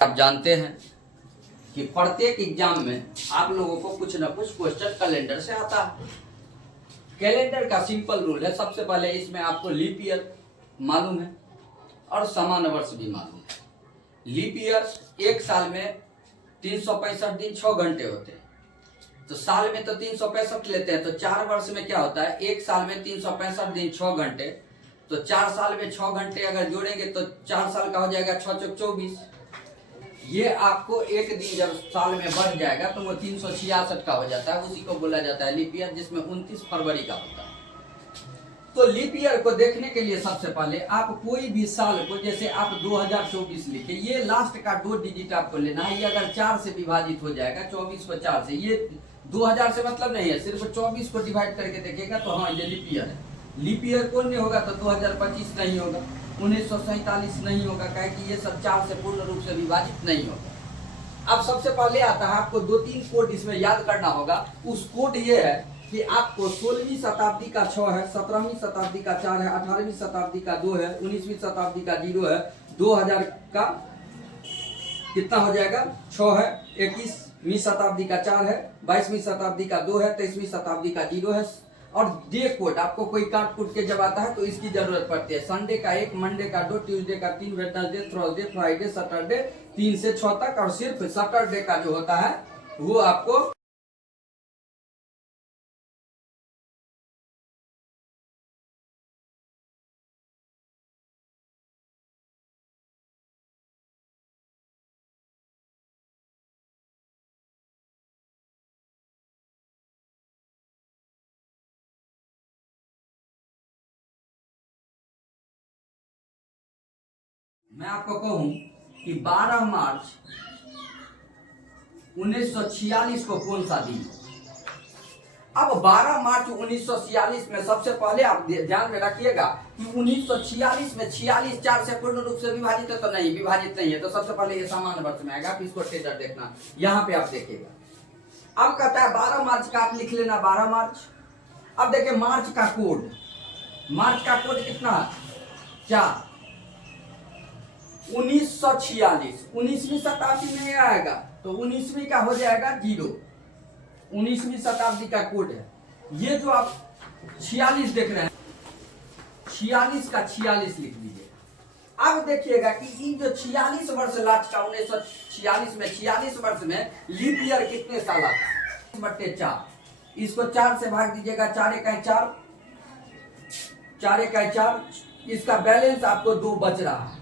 आप जानते हैं कि प्रत्येक एग्जाम में आप लोगों को कुछ ना कुछ क्वेश्चन कैलेंडर से आता है। कैलेंडर का सिंपल रूल है, सबसे पहले इसमें आपको लीप ईयर मालूम है और सामान्य वर्ष भी मालूम है। लीप ईयर एक साल में 365 दिन 6 घंटे होते हैं, तो साल में तो 365 लेते हैं, तो 4 वर्ष में क्या होता है, एक साल में 365 दिन 6 घंटे, तो 4 साल में 6 घंटे अगर जोड़ेंगे तो 4 साल का हो जाएगा 6 चौक 24। ये आपको एक दिन जब साल में बढ़ जाएगा तो वो 366 का हो जाता है, उसी को बोला जाता है लीप ईयर, जिसमें 29 फरवरी का होता है। तो लीप ईयर को देखने के लिए सबसे पहले आप कोई भी साल को, जैसे आप 2024 लिखे, ये लास्ट का 2 डिजिट आपको लेना है। ये अगर 4 से विभाजित हो जाएगा, 24 को 4 से, ये 2000 से मतलब नहीं है, सिर्फ 24 को डिवाइड करके देखेगा तो हाँ ये लीप ईयर है। लीप ईयर कौन नहीं होगा, तो 2025 नहीं होगा, 1947 नहीं होगा, क्या कि ये सब 4 से पूर्ण रूप से विभाजित नहीं होगा। अब सबसे पहले आता है आपको 2-3 कोड इसमें याद करना होगा। उस कोड ये है कि आपको 16वीं शताब्दी का 6 है, 17वीं शताब्दी का 4 है, 18वीं शताब्दी का 2 है, 19वीं शताब्दी का 0 है, 2000 का कितना हो जाएगा 6 है, 21वीं शताब्दी का 4 है, 22वीं शताब्दी का 2 है, 23वीं शताब्दी का 0 है। और डे कोड आपको कोई काट कूट के जब आता है तो इसकी जरूरत पड़ती है। संडे का 1, मंडे का 2, ट्यूसडे का 3, वेडनेसडे, थर्सडे, फ्राइडे, सैटरडे 3 से 6 तक, और सिर्फ सैटरडे का जो होता है वो आपको मैं आपको कहूं कि 12 मार्च 1946 को कौन सा दिन। अब 12 मार्च 1946 में सबसे पहले आप ध्यान में रखिएगा कि 1946 में 46 4 से पूर्ण रूप से विभाजित है, तो नहीं, विभाजित नहीं है, तो सबसे पहले ये सामान्य वर्ष में आएगा। आप इसको टेजर देखना, यहाँ पे आप देखिएगा। अब कहता है 12 मार्च का आप लिख लेना 12 मार्च। अब देखिए मार्च का कोड, मार्च का कोड कितना है 4। 1946 19वीं शताब्दी में आएगा तो 19वीं का हो जाएगा 0, 19वीं शताब्दी का कोड है। ये जो आप 46 देख रहे हैं, 46 का 46 लिख दीजिए। अब देखिएगा कि ये जो 46 वर्ष लास्ट का 1946 में 46 वर्ष में लीप ईयर कितने साल आता है, 4। इसको 4 से भाग दीजिएगा, 4 इकाई 4, 4 इकाई 4, इसका बैलेंस आपको 2 बच रहा है,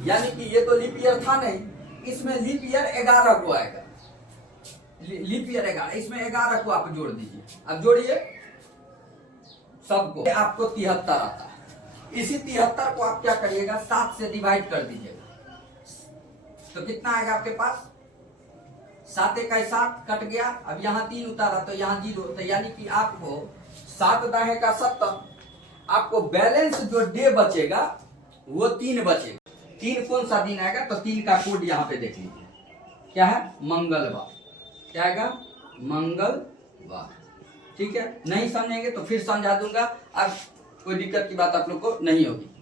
यानी कि ये तो लीप ईयर था नहीं, इसमें लीप ईयर 11 को आएगा। लीप ईयर 11, इसमें 11 को आप जोड़ दीजिए। अब जोड़िए सबको, आपको 73 आता है। इसी 73 को आप क्या करिएगा, 7 से डिवाइड कर दीजिएगा, तो कितना आएगा आपके पास, 7 इकाई 7 कट गया। अब यहाँ 3 उतारा तो यहाँ 0, तो यानी कि आपको 7 दाहे का 70, आपको बैलेंस जो डे बचेगा वो 3 बचेगा। 3 कौन सा दिन आएगा, तो 3 का कोड यहाँ पे देख लीजिए, क्या है, मंगलवार। क्या आएगा, मंगलवार। ठीक है, नहीं समझेंगे तो फिर समझा दूंगा, अब कोई दिक्कत की बात आप लोग को नहीं होगी।